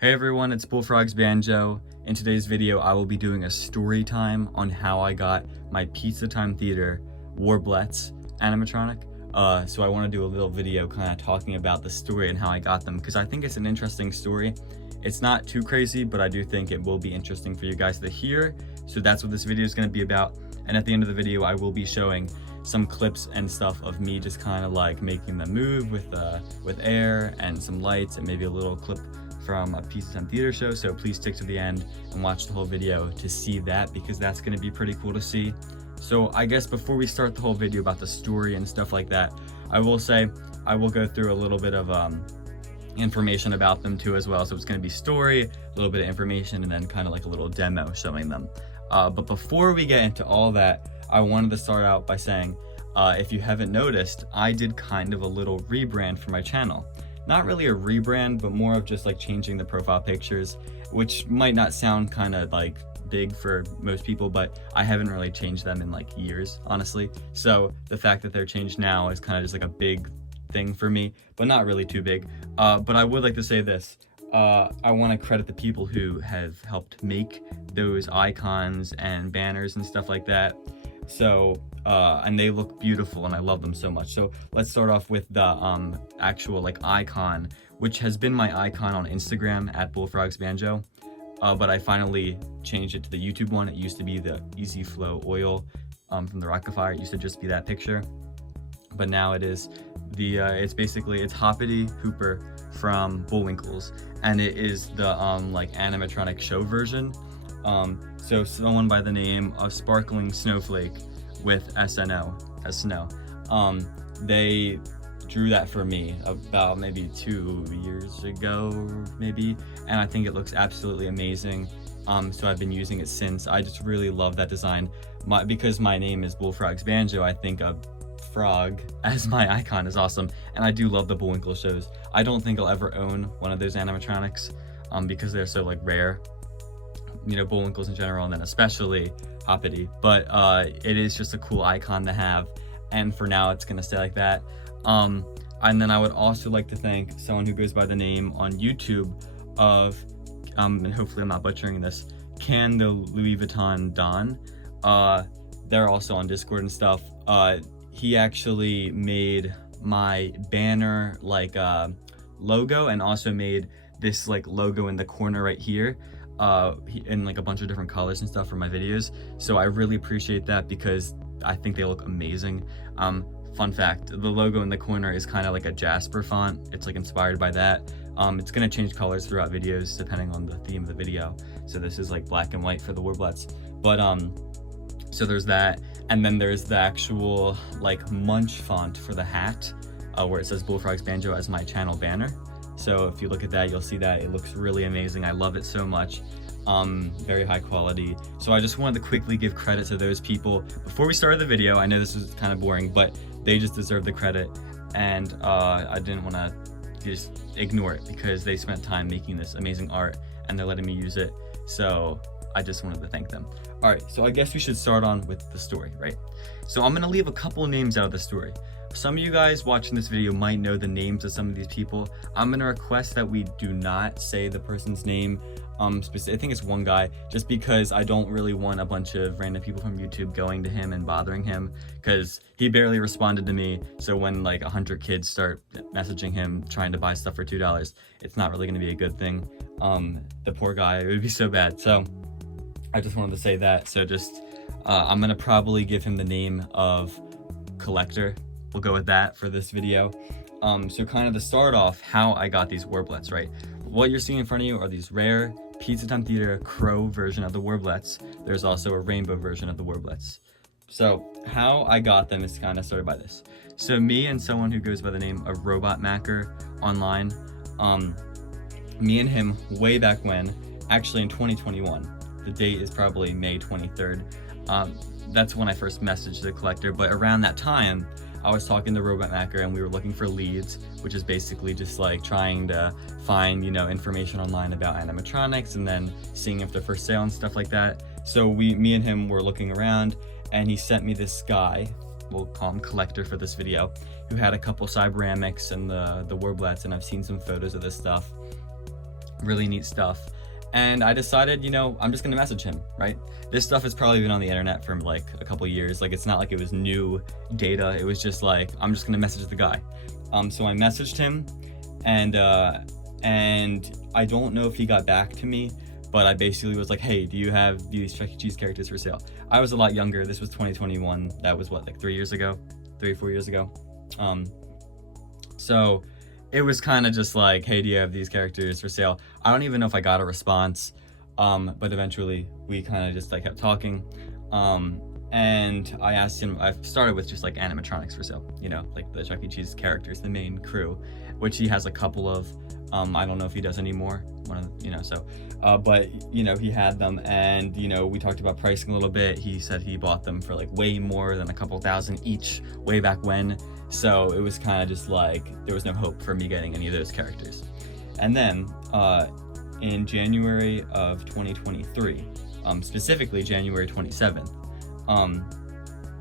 Hey everyone, it's Bullfrog's Banjo. In today's video, I will be doing a story time on how I got my Pizza Time Theater Warblettes animatronic. So I want to do a little video kind of talking about the story and how I got them, because I think it's an interesting story. It's not too crazy, but I do think it will be interesting for you guys to hear. So that's what this video is going to be about. And at the end of the video, I will be showing some clips and stuff of me just kind of like making them move with air and some lights and maybe a little clip from a Pizza Time Theater show. So please stick to the end and watch the whole video to see that, because that's going to be pretty cool to see. So I guess before we start the whole video about the story and stuff like that, I will say I will go through a little bit of information about them too as well. So it's going to be story, a little bit of information, and then kind of like a little demo showing them. But before we get into all that, I wanted to start out by saying, if you haven't noticed, I did kind of a little rebrand for my channel. Not really a rebrand, but more of just like changing the profile pictures, which might not sound kind of like big for most people, but I haven't really changed them in like years, honestly. So the fact that they're changed now is kind of just like a big thing for me, but not really too big. But I would like to say this. I want to credit the people who have helped make those icons and banners and stuff like that. So and they look beautiful and I love them so much. So let's start off with the actual like icon, which has been my icon on Instagram at Bullfrog's Banjo, but I finally changed it to the YouTube one. It used to be the Easy Flow oil from the RockAfire. It used to just be that picture, but now it is the it's Hoppity Hooper from Bullwinkles, and it is the like animatronic show version. So someone by the name of SparklingSnoFlake with SNO as snow, they drew that for me about maybe 2 years ago, maybe, and I think it looks absolutely amazing. So I've been using it since. I just really love that design. Because my name is Bullfrog's Banjo, I think a frog as my icon is awesome, and I do love the Bullwinkle shows. I don't think I'll ever own one of those animatronics because they're so like rare, you know, Bullwinkles in general, and then especially Hoppity, but it is just a cool icon to have, and for now it's gonna stay like that. And then I would also like to thank someone who goes by the name on YouTube of and hopefully I'm not butchering this, kanthelouisvuittondon. They're also on Discord and stuff. He actually made my banner like logo, and also made this like logo in the corner right here in like a bunch of different colors and stuff for my videos. So I really appreciate that because I think they look amazing. Fun fact, the logo in the corner is kind of like a Jasper font. It's like inspired by that. It's gonna change colors throughout videos depending on the theme of the video. So this is like black and white for the Warblettes. But so there's that, and then there's the actual like munch font for the hat, where it says Bullfrog's Banjo as my channel banner. So if you look at that, you'll see that it looks really amazing. I love it so much. Very high quality. So I just wanted to quickly give credit to those people before we started the video. I know this is kind of boring, but they just deserve the credit, and I didn't want to just ignore it because they spent time making this amazing art and they're letting me use it. So I just wanted to thank them. All right, so I guess we should start on with the story, right? So I'm gonna leave a couple of names out of the story. Some of you guys watching this video might know the names of some of these people. I'm gonna request that we do not say the person's name. I think it's one guy, just because I don't really want a bunch of random people from YouTube going to him and bothering him, because he barely responded to me. So when like 100 kids start messaging him trying to buy stuff for $2, it's not really gonna be a good thing. The poor guy, it would be so bad. So I just wanted to say that. So just, I'm gonna probably give him the name of Collector. We'll go with that for this video. So kind of to start off, how I got these Warblettes, right? What you're seeing in front of you are these rare Pizza Time Theater Crow version of the Warblettes. There's also a rainbow version of the Warblettes. So how I got them is kind of started by this. So me and someone who goes by the name of Robot Macker online, me and him way back when, actually in 2021, the date is probably May 23rd. That's when I first messaged the Collector, but around that time, I was talking to Robot Macker and we were looking for leads, which is basically just like trying to find, you know, information online about animatronics and then seeing if they're for sale and stuff like that. So me and him were looking around, and he sent me this guy, we'll call him Collector for this video, who had a couple Cyberamics and the Warblettes, and I've seen some photos of this stuff. Really neat stuff. And I decided, you know, I'm just gonna message him, right? This stuff has probably been on the internet for like a couple years. Like, it's not like it was new data. It was just like, I'm just gonna message the guy. So I messaged him, and I don't know if he got back to me, but I basically was like, hey, do you have these Chuck E. Cheese characters for sale? I was a lot younger. This was 2021. That was what, like 3 or 4 years ago. So it was kind of just like, hey, do you have these characters for sale? I don't even know if I got a response, but eventually we kind of just like kept talking. And I asked him, I started with just like animatronics for sale, you know, like the Chuck E. Cheese characters, the main crew, which he has a couple of. I don't know if he does anymore, but you know, he had them, and you know, we talked about pricing a little bit. He said he bought them for like way more than a couple thousand each way back when. So it was kind of just like, there was no hope for me getting any of those characters. And then in January of 2023, specifically January 27th,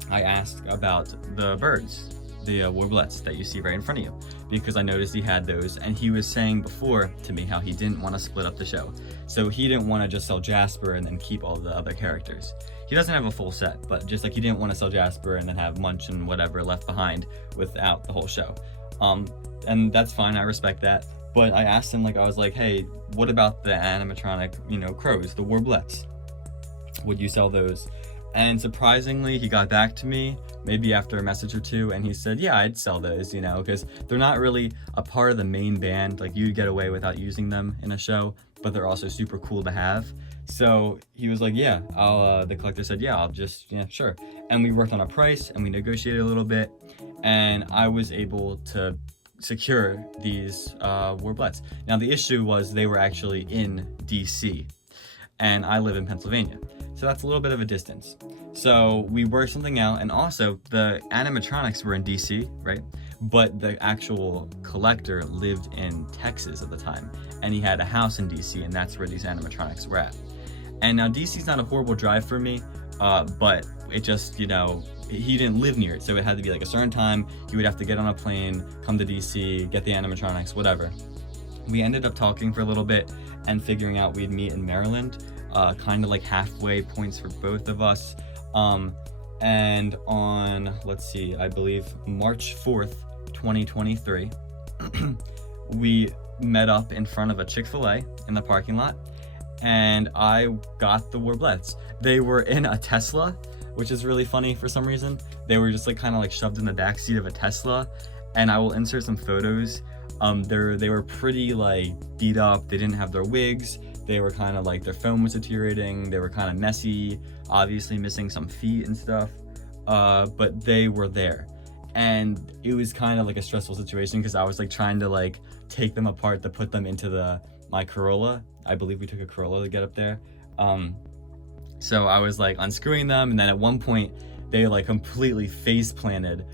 I asked about the birds, the Warblettes that you see right in front of you, because I noticed he had those, and he was saying before to me how he didn't want to split up the show. So he didn't want to just sell Jasper and then keep all the other characters. He doesn't have a full set, but just like he didn't want to sell Jasper and then have Munch and whatever left behind without the whole show. And that's fine, I respect that. But I asked him, like, I was like, hey, what about the animatronic, you know, crows, the Warblettes? Would you sell those? And surprisingly, he got back to me maybe after a message or two, and he said, yeah, I'd sell those, you know, because they're not really a part of the main band. Like, you'd get away without using them in a show, but they're also super cool to have. So he was like, yeah, the collector said, yeah, sure. And we worked on a price, and we negotiated a little bit, and I was able to secure these Warblettes. Now, the issue was they were actually in DC, and I live in Pennsylvania. So that's a little bit of a distance. So we worked something out, and also the animatronics were in DC, right? But the actual collector lived in Texas at the time, and he had a house in DC, and that's where these animatronics were at. And now DC's not a horrible drive for me, but it just, you know, he didn't live near it, so it had to be like a certain time. He would have to get on a plane, come to DC, get the animatronics, whatever. We ended up talking for a little bit and figuring out we'd meet in Maryland, kind of like halfway points for both of us. And on, let's see, I believe March 4th, 2023, we met up in front of a Chick-fil-A in the parking lot, and I got the Warblettes. They were in a Tesla, which is really funny for some reason. They were just like kind of like shoved in the backseat of a Tesla, and I will insert some photos. They were pretty like beat up. They didn't have their wigs. They were kind of like, their phone was deteriorating. They were kind of messy, obviously missing some feet and stuff, but they were there. And it was kind of like a stressful situation because I was like trying to like take them apart to put them into my Corolla. I believe we took a Corolla to get up there. So I was like unscrewing them, and then at one point they like completely face planted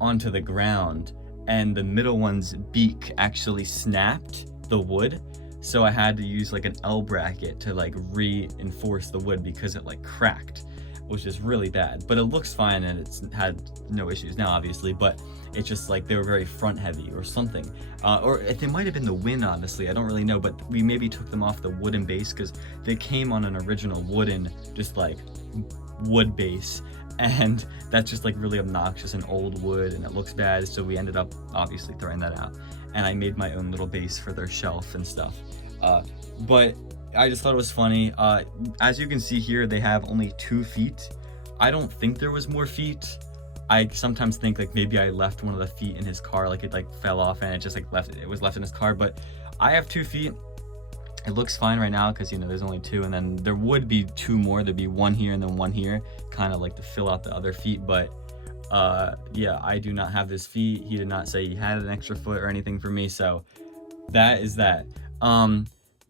onto the ground, and the middle one's beak actually snapped the wood. So I had to use like an L bracket to like reinforce the wood because it like cracked, which is really bad. But it looks fine, and it's had no issues now, obviously, but it's just like they were very front heavy or something. Or it might have been the wind, honestly, I don't really know, but we maybe took them off the wooden base because they came on an original wooden, just like wood base. And that's just like really obnoxious and old wood, and it looks bad. So we ended up obviously throwing that out. And I made my own little base for their shelf and stuff. But I just thought it was funny. As you can see here, they have only 2 feet. I don't think there was more feet. I sometimes think like maybe I left one of the feet in his car, like it like fell off and it just like was left in his car. But I have 2 feet. It looks fine right now because, you know, there's only 2, and then there would be 2 more. There'd be 1 here and then 1 here, kind of like to fill out the other feet. But yeah, I do not have this feet. He did not say he had an extra foot or anything for me, so that is that.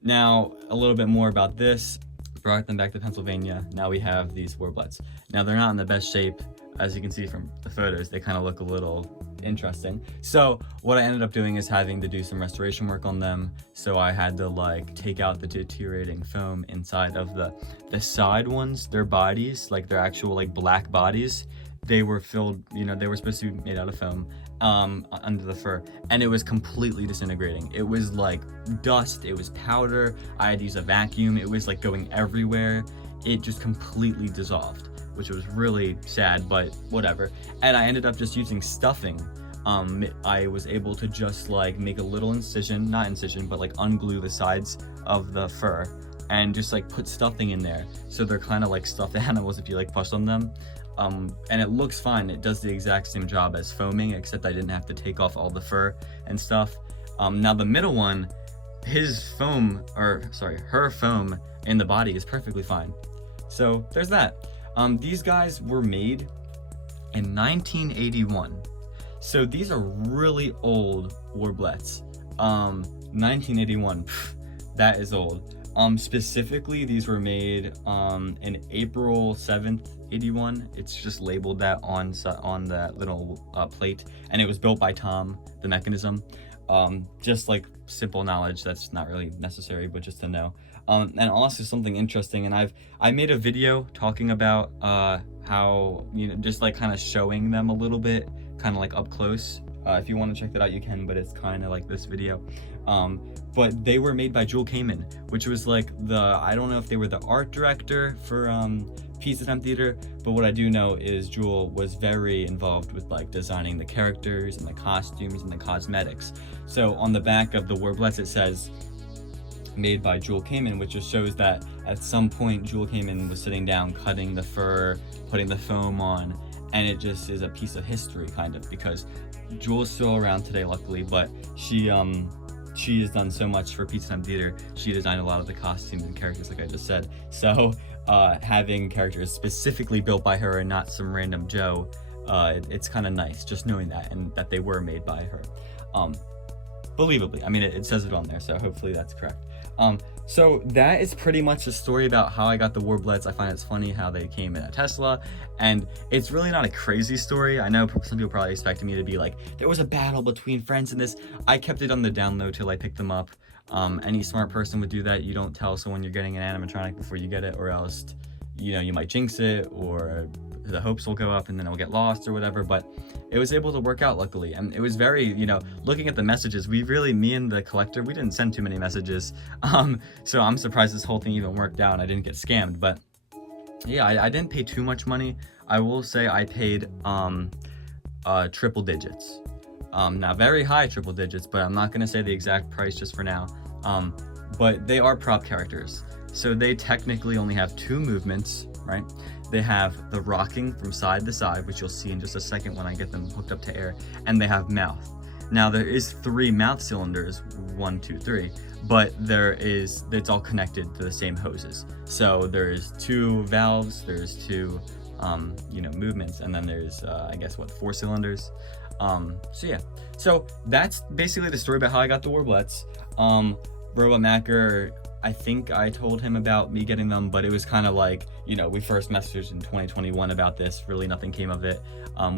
Now a little bit more about this. Brought them back to Pennsylvania. Now we have these Warblettes. Now they're not in the best shape, as you can see from the photos. They kind of look a little interesting. So what I ended up doing is having to do some restoration work on them. So I had to like take out the deteriorating foam inside of the side ones, their bodies, like their actual like black bodies. they were filled, they were supposed to be made out of foam under the fur, and it was completely disintegrating. It was like dust, it was powder. I had to use a vacuum. It was like going everywhere. It just completely dissolved, which was really sad, but whatever. And I ended up just using stuffing. I was able to just like make a little incision, not incision, but like unglue the sides of the fur and just like put stuffing in there. So they're kind of like stuffed animals if you like push on them. And it looks fine. It does the exact same job as foaming, except I didn't have to take off all the fur and stuff. Now the middle one, her foam in the body is perfectly fine. So there's that. These guys were made in 1981. So these are really old Warblettes. 1981, that is old. Specifically, these were made in April 7th, 81. It's just labeled that on that little plate, and it was built by Tom, the mechanism. Just like simple knowledge that's not really necessary, but just to know. And also something interesting, and I made a video talking about how, just like kind of showing them a little bit, kind of like up close. If you want to check that out, you can, but it's kind of like this video. But they were made by Jewel Kamen, which was like I don't know if they were the art director for Pizza Time Theater, but what I do know is Jewel was very involved with like designing the characters and the costumes and the cosmetics. So on the back of the Warblettes it says made by Jewel Kamen, which just shows that at some point Jewel Kamen was sitting down cutting the fur, putting the foam on, and it just is a piece of history kind of, because Jewel is still around today luckily, but she has done so much for Pizza Time Theater. She designed a lot of the costumes and characters like I just said. So having characters specifically built by her and not some random Joe, it's kind of nice just knowing that, and that they were made by her. Believably, I mean it says it on there, so hopefully that's correct. So that is pretty much the story about how I got the Warblettes. I find it's funny how they came in a Tesla, and it's really not a crazy story. I know some people probably expected me to be like, there was a battle between friends in this. I kept it on the down low till I picked them up. Any smart person would do that. You don't tell someone you're getting an animatronic before you get it, or else, you might jinx it, or the hopes will go up and then it'll get lost or whatever. But it was able to work out luckily, and it was very, looking at the messages, me and the collector, we didn't send too many messages. So I'm surprised this whole thing even worked out and I didn't get scammed. But yeah, I didn't pay too much money. I will say I paid triple digits. Now very high triple digits, but I'm not gonna say the exact price just for now. But they are prop characters, so they technically only have 2 movements, right? They have the rocking from side to side, which you'll see in just a second when I get them hooked up to air, and they have mouth. Now there is 3 mouth cylinders, 1, 2, 3, but it's all connected to the same hoses. So there's 2 valves, there's 2 movements, and then there's 4 cylinders. So yeah, so that's basically the story about how I got the Warblettes. Robot Macker, I think I told him about me getting them, but it was kind of like, we first messaged in 2021 about this. Really nothing came of it.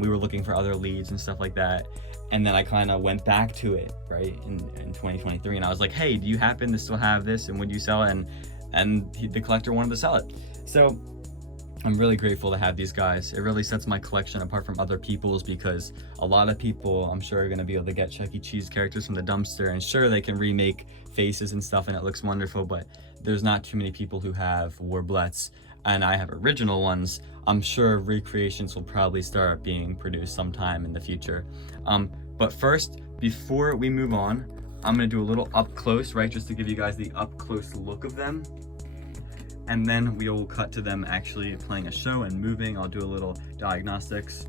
We were looking for other leads and stuff like that. And then I kind of went back to it, right, in 2023. And I was like, hey, do you happen to still have this? And would you sell it? And the collector wanted to sell it. So I'm really grateful to have these guys. It really sets my collection apart from other people's, because a lot of people, I'm sure, are going to be able to get Chuck E. Cheese characters from the dumpster, and sure, they can remake faces and stuff and it looks wonderful, but there's not too many people who have Warblettes, and I have original ones. I'm sure recreations will probably start being produced sometime in the future. But first, before we move on, I'm going to do a little up close, right, just to give you guys the up close look of them. And then we will cut to them actually playing a show and moving. I'll do a little diagnostics.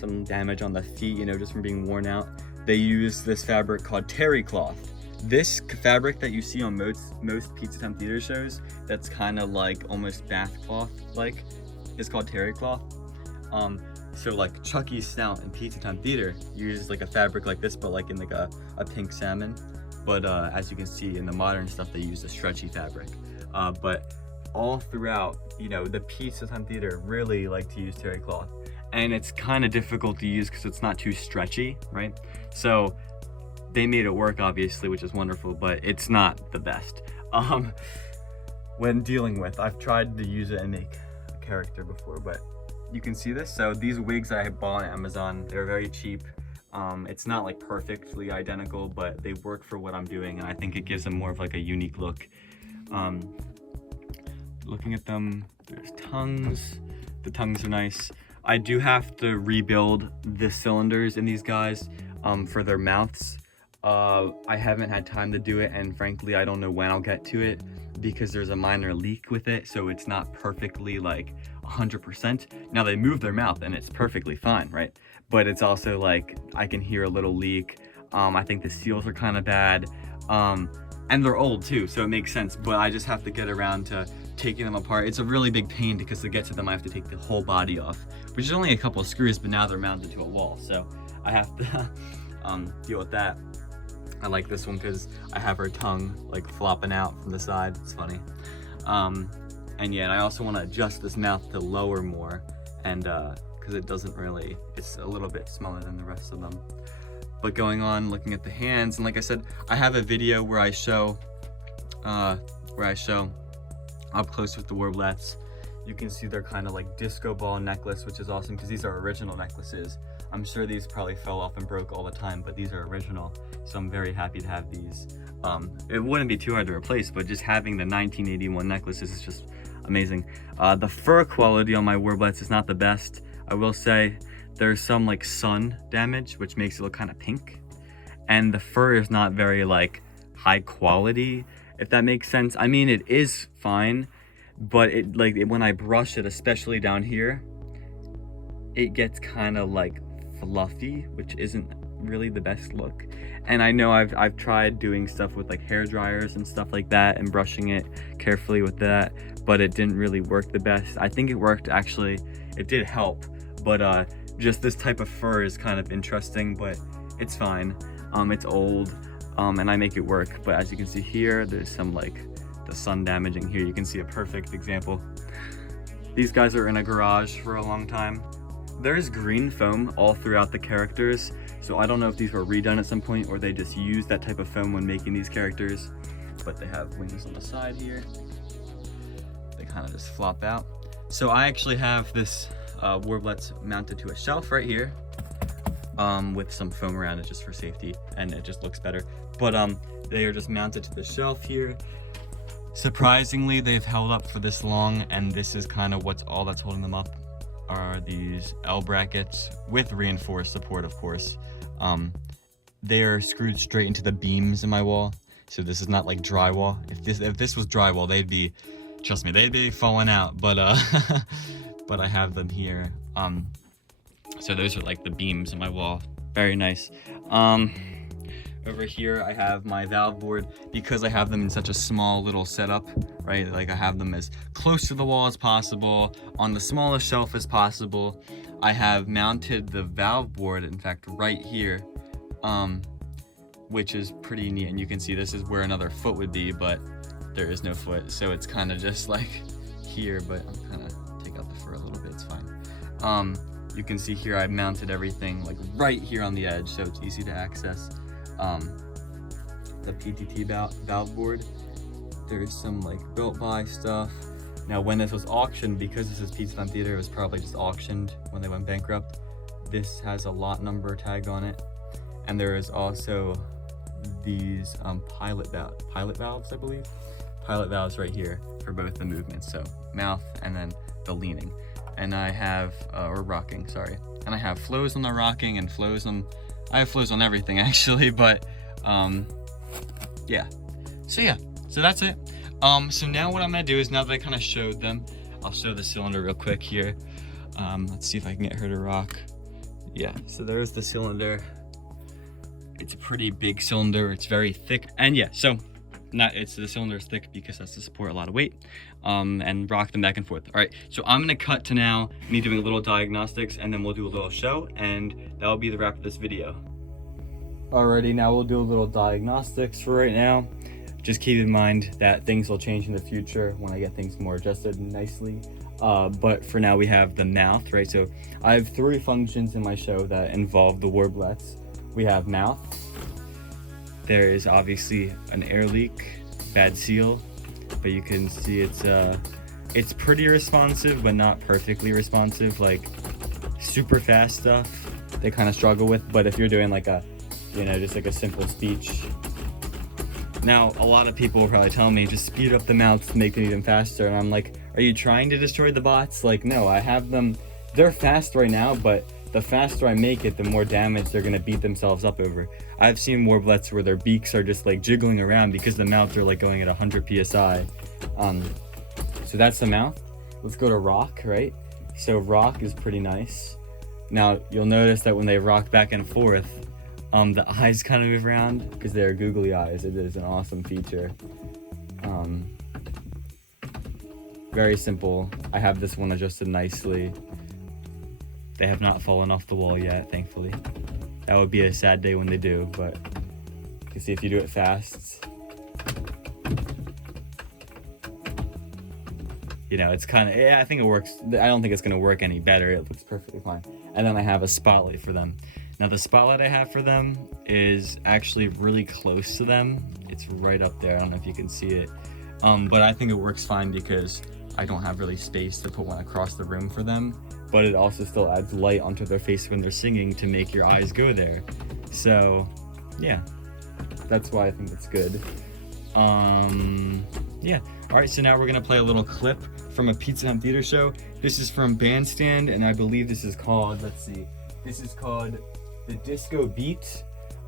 Some damage on the feet, just from being worn out. They use this fabric called terry cloth. This fabric that you see on most Pizza Time Theater shows, that's kind of like almost bath cloth like, is called terry cloth. So like Chucky's Snout in Pizza Time Theater uses like a fabric like this, but like in like a pink salmon. But as you can see in the modern stuff, they use a stretchy fabric. But all throughout, the Pizza Time Theater really like to use terry cloth. And it's kind of difficult to use because it's not too stretchy, right? So they made it work, obviously, which is wonderful, but it's not the best. When dealing with, I've tried to use it and make a character before, but you can see this. So these wigs I bought on Amazon, they're very cheap. It's not like perfectly identical, but they work for what I'm doing, and I think it gives them more of like a unique look. Looking at them, there's tongues. The tongues are nice. I do have to rebuild the cylinders in these guys for their mouths. I haven't had time to do it, and frankly I don't know when I'll get to it because there's a minor leak with it, so it's not perfectly like 100%. Now they move their mouth and it's perfectly fine, right? But it's also like I can hear a little leak. I think the seals are kind of bad, and they're old too, so it makes sense, but I just have to get around to taking them apart. It's a really big pain because to get to them I have to take the whole body off, which is only a couple of screws, but now they're mounted to a wall, so I have to deal with that. I like this one because I have her tongue like flopping out from the side. It's funny. And yeah, and I also want to adjust this mouth to lower more, and because it doesn't really, it's a little bit smaller than the rest of them. But going on, looking at the hands, and like I said, I have a video where I show up close with the Warblettes. You can see they're kind of like disco ball necklace, which is awesome because these are original necklaces. I'm sure these probably fell off and broke all the time, but these are original, so I'm very happy to have these. It wouldn't be too hard to replace, but just having the 1981 necklaces is just amazing. The fur quality on my Warblettes is not the best. I will say there's some like sun damage, which makes it look kind of pink, and the fur is not very like high quality, if that makes sense. I mean, it is fine, but when I brush it, especially down here, it gets kind of like fluffy, which isn't really the best look. And I know I've tried doing stuff with like hair dryers and stuff like that and brushing it carefully with that, but it didn't really work the best. I think it worked, actually, it did help, but just this type of fur is kind of interesting, but it's fine. It's old, and I make it work, but as you can see here, there's some like the sun damaging here. You can see a perfect example. These guys are in a garage for a long time. There's green foam all throughout the characters, so I don't know if these were redone at some point or they just used that type of foam when making these characters, but they have wings on the side here. They kind of just flop out. So I actually have this Warblettes mounted to a shelf right here, with some foam around it just for safety, and it just looks better. But they are just mounted to the shelf here. Surprisingly, they've held up for this long, and this is kind of all that's holding them up are these L brackets with reinforced support, of course. They are screwed straight into the beams in my wall, so this is not like drywall. If this was drywall, they'd be, trust me, they'd be falling out. But but I have them here. So those are like the beams in my wall. Very nice. Over here I have my valve board because I have them in such a small little setup, right? Like I have them as close to the wall as possible, on the smallest shelf as possible. I have mounted the valve board, in fact, right here, which is pretty neat. And you can see this is where another foot would be, but there is no foot. So it's kind of just like here, but I'm kind of take out the fur a little bit, it's fine. You can see here I've mounted everything like right here on the edge, so it's easy to access. The PTT valve board, there's some like built by stuff. Now when this was auctioned, because this is Pizza Time Theater, it was probably just auctioned when they went bankrupt. This has a lot number tag on it, and there is also these pilot valves, I believe. Pilot valves right here for both the movements, so mouth and then the leaning. And I have, or rocking, sorry. And I have flows on the rocking and flows on, I have flows on everything actually, but yeah. So that's it. So now what I'm gonna do is, now that I kind of showed them, I'll show the cylinder real quick here. Let's see if I can get her to rock. Yeah, so there's the cylinder. It's a pretty big cylinder, it's very thick. And yeah, so the cylinder is thick because that's to support a lot of weight, and rock them back and forth. All right, so I'm gonna cut to now me doing a little diagnostics, and then we'll do a little show, and that'll be the wrap of this video. Alrighty, now we'll do a little diagnostics for right now. Just keep in mind that things will change in the future when I get things more adjusted nicely. But for now we have the mouth, right? So I have 3 functions in my show that involve the Warblettes. We have mouth. There is obviously an air leak, bad seal, but you can see it's It's pretty responsive, but not perfectly responsive. Like super fast stuff, they kind of struggle with. But if you're doing like a, you know, just like a simple speech. Now, a lot of people will probably tell me, just speed up the mounts to make it even faster. And I'm like, are you trying to destroy the bots? Like, no, I have them, they're fast right now, but the faster I make it, the more damage they're gonna beat themselves up over. I've seen Warblettes where their beaks are just like jiggling around because the mouths are like going at 100 PSI. So that's the mouth. Let's go to rock, right? So rock is pretty nice. Now you'll notice that when they rock back and forth, the eyes kind of move around because they're googly eyes. It is an awesome feature. Very simple. I have this one adjusted nicely. They have not fallen off the wall yet, thankfully. That would be a sad day when they do, but you can see if you do it fast, you know, it's kind of, yeah, I think it works. I don't think it's going to work any better. It looks perfectly fine. And then I have a spotlight for them. Now the spotlight I have for them is actually really close to them. It's right up there. I don't know if you can see it. But I think it works fine because I don't have really space to put one across the room for them. But it also still adds light onto their face when they're singing to make your eyes go there. So yeah, that's why I think it's good. Yeah. All right, so now we're gonna play a little clip from a Pizza Time Theater show. This is from Bandstand, and I believe this is called, let's see, this is called The Disco Beat.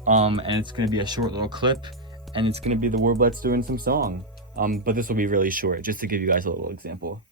And it's gonna be a short little clip, and it's gonna be the Warblettes doing some song. But this will be really short, just to give you guys a little example.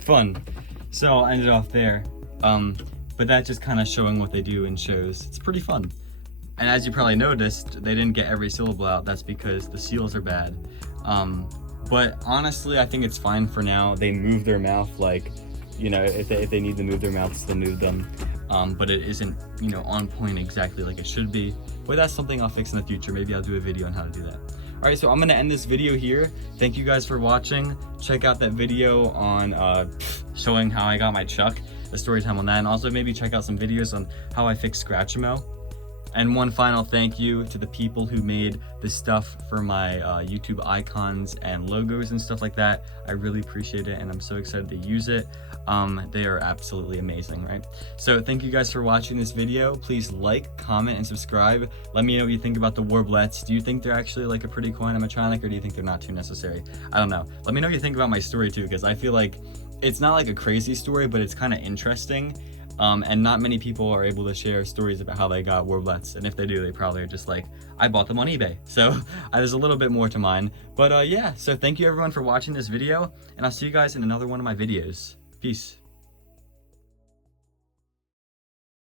Fun. So I ended off there, but that's just kind of showing what they do in shows. It's pretty fun. And as you probably noticed, they didn't get every syllable out. That's because the seals are bad. But honestly, I think it's fine for now. They move their mouth, like, you know, if they need to move their mouths, they'll move them. But it isn't, you know, on point exactly like it should be. But that's something I'll fix in the future. Maybe I'll do a video on how to do that. All right, so I'm gonna end this video here. Thank you guys for watching. Check out that video on showing how I got my Chuck, a story time on that, and also maybe check out some videos on how I fix Scratchamo. And one final thank you to the people who made the stuff for my YouTube icons and logos and stuff like that. I really appreciate it, and I'm so excited to use it. They are absolutely amazing, right? So thank you guys for watching this video. Please like, comment, and subscribe. Let me know what you think about the Warblettes. Do you think they're actually like a pretty cool animatronic, or do you think they're not too necessary? I don't know. Let me know what you think about my story too, because I feel like it's not like a crazy story, but it's kind of interesting. And not many people are able to share stories about how they got Warblettes. And if they do, they probably are just like, I bought them on eBay. So there's a little bit more to mine. But yeah, so thank you everyone for watching this video, and I'll see you guys in another one of my videos. Peace.